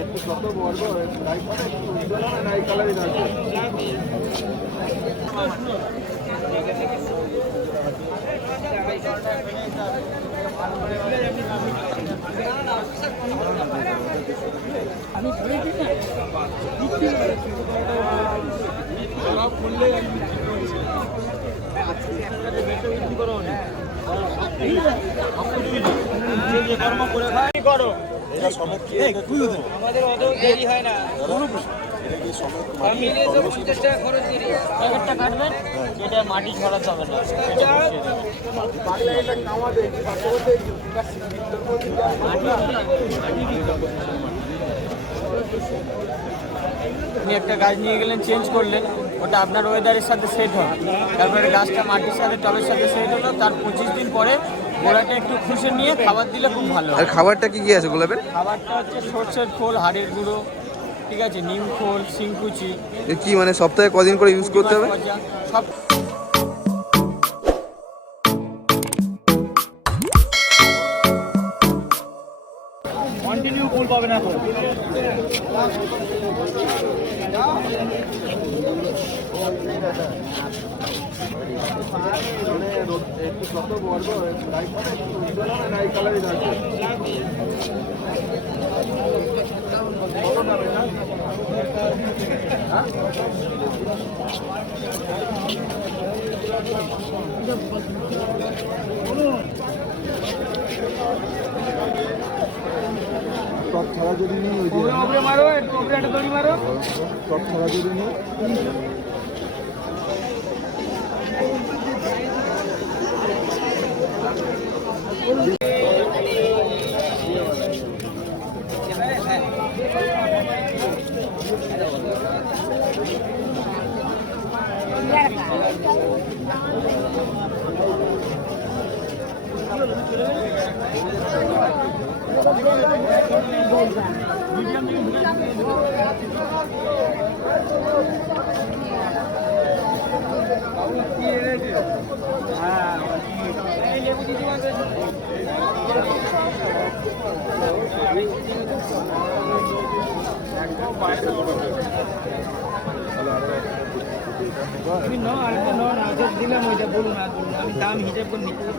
একটু কত বলবো নাই কালারই আছে। আমি আমাদের অত দেরি হয় না। কাটবেন এটা মাটি ছড়াতে হবে না। আপনি একটা গাছ নিয়ে গেলেন, চেঞ্জ করলেন, ওটা আপনার ওয়েদারের সাথে সেট হবে, তারপরে গাছটা মাটির সাথে টবের সাথে সেট হলো, তার 25 দিন পরে গোড়াটা একটু খুশে নিয়ে খাবার দিলে খুব ভালো। আর খাবারটা কি কি আছে গোলাপের? খাবারটা হচ্ছে সর্ষের খোল, হাড়ের গুঁড়ো, ঠিক আছে, নিম খোল, শিংকুচি। কি মানে সপ্তাহে কদিন করে ইউজ করতে হবে? সব কন্টিনিউ ফুল পাবেন এখন। একটু কত বলবো নাই কালারই আছে। টপ ছাড়া যদি নিই মারো, একটু একটা দড়ি মারো, টপ ছাড়া যদি নিই দিলাম ওইটা বলুন, আমি দাম হিসাব করে নিচ্ছি।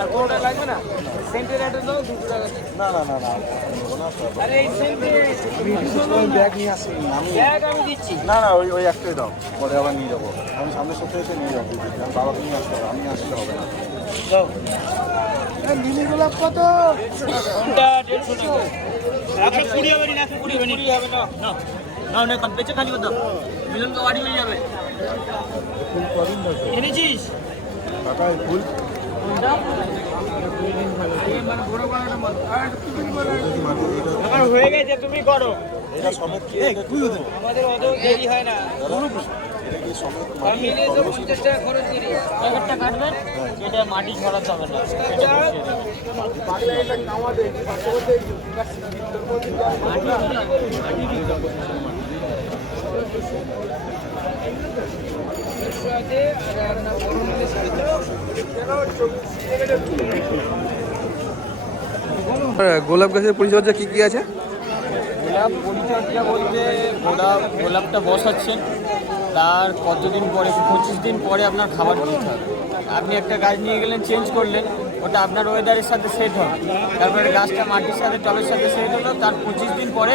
আর কোনটা লাগবে না? সেন্টের অ্যাড্রেস দাও, 200 টাকা। না না না না, আরে এই সেন্টে ব্যাগ নিয়ে আসি আমি, ব্যাগ আমি দিচ্ছি। না না, ওই একটাই দাও, পরে আবার নিয়ে যাবো। আমি সামনের সপ্তাহে এসে নিয়ে যাবো, আমি বাবাকে নিয়ে আসতে হবে, আমি আসলে হবে না। দাও। লিলি গোলাপ কত? কোনটা? 150 টাকা। 120 হবে না? 120 হবে না? না না না, কত বেচে খালি দাও, মিলন তো বাড়ি হয়ে যাবে। ফুল কদিন দাও এনেছিস কাকা? ফুল হয়ে গেছে, তুমি করো। আমাদের অত দেরি হয় না। কাটবেন এটা মাটি ছড়াতে হবে না। গোলাপ গাছের পরিচর্যা কি কি আছে? গোলাপ পরিচর্যা বলতে গোলাপটা বসাচ্ছেন, তার কতদিন পরে, 25 দিন পরে আপনার খাবার দিতে হবে। আপনি একটা গাছ নিয়ে গেলেন, চেঞ্জ করলেন, ওটা আপনার ওয়েদারের সাথে সেট হবে, তারপরে গাছটা মাটির সাথে টবের সাথে সেট হলো, তার 25 দিন পরে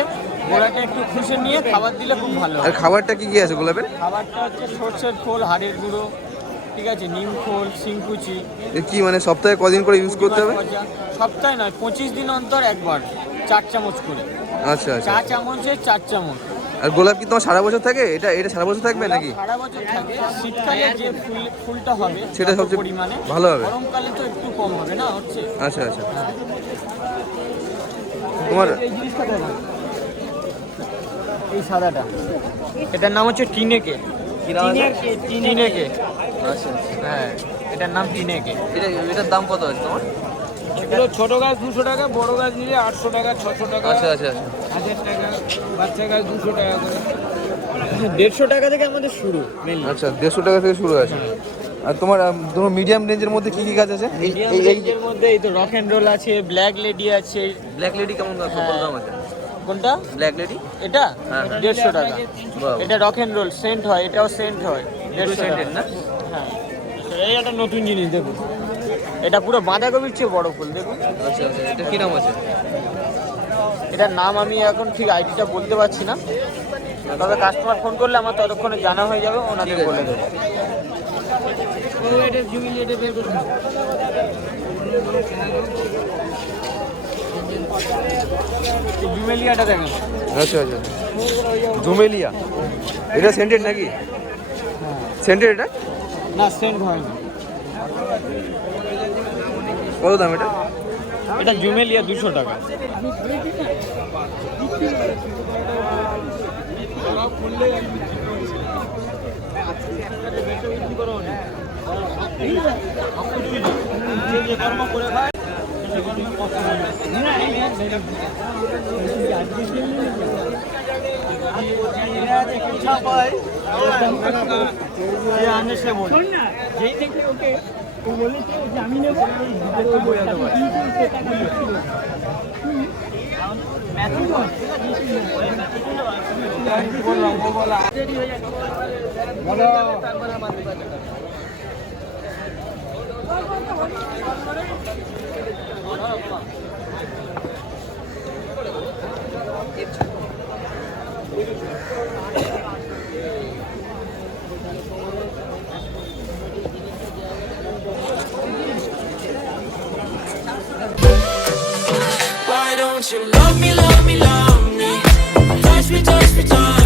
গোড়াটা একটু খুশে নিয়ে খাবার দিলে খুব ভালো। আর খাবারটা কি কি আছে গোলাপের? খাবারটা হচ্ছে সর্ষের খোল, হাড়ের গুঁড়ো, ঠিক আছে, নিম খোল, শিংকুচি। এ কি মানে সপ্তাহে কদিন করে ইউজ করতে হবে? সপ্তাহে নয়, 25 দিন অন্তর একবার 4 চামচ করে। আচ্ছা আচ্ছা। 4 চামচে 4 চামচ। আর গোলাপ কি তোমার সারা বছর থাকে? এটা সারা বছর থাকবে নাকি? সারা বছর থাকে। শীতকালে যে ফুলটা হবে সেটা যত সবচেয়ে পরিমাণে ভালো হবে। গরমকালে তো একটু কম হবে না হচ্ছে। আচ্ছা আচ্ছা। তোমার এই জিনিসটা দেখো, এই সাদাটা, এটার নাম হচ্ছে টিনেকে। টিনেকে, আচ্ছা হ্যাঁ, এটার নাম টিনেকে। এটার দাম কত আছে তোমার? এগুলো ছোট গাছ 200 টাকা, বড় গাছ নিলে 800 টাকা, 600 টাকা, আচ্ছা আচ্ছা 1000 টাকা, বাচ্চা গাছ 200 টাকা করে। 150 টাকা থেকে আমাদের শুরু মেনলি। আচ্ছা, 150 টাকা থেকে শুরু আছে। আর তোমার মিডিয়াম রেঞ্জের মধ্যে কি কি গাছ আছে? মিডিয়াম রেঞ্জের মধ্যে এই তো রক এন্ড রোল আছে, ব্ল্যাক লেডি আছে। ব্ল্যাক লেডি কেমন দাম আছে? কোনটা? ব্ল্যাক লেডি এটা হ্যাঁ। 150 টাকা। বাহ। এটা রক এন্ড রোল সেন্ট হয়, এটাও সেন্ট হয়। 150 সেন্টেড টাকা না? হ্যাঁ। এই একটা নতুন জিনিস দেখুন, এটা পুরো বাঁধাকপির চেয়ে বড় ফুল দেখুন। আচ্ছা আচ্ছা, এটা কি নাম আছে? এটার নাম আমি এখন ঠিক আইডিটা বলতে পারছি না, তবে কাস্টমার ফোন করলে আমার ততক্ষণে জানা হয়ে যাবে, ওনাদের ঠিক আছে। বলে দেবো। জুমেলিয়াটা দেখেন। আচ্ছা আচ্ছা, জুমেলিয়া। এটা সেন্টেড নাকি? সেন্টেড এটা? না, সেন্ট হয় না। কত দাম এটা? এটা জুমেলিয়া 200 টাকা। Why don't you love me, love me, love me? Touch me, touch me, touch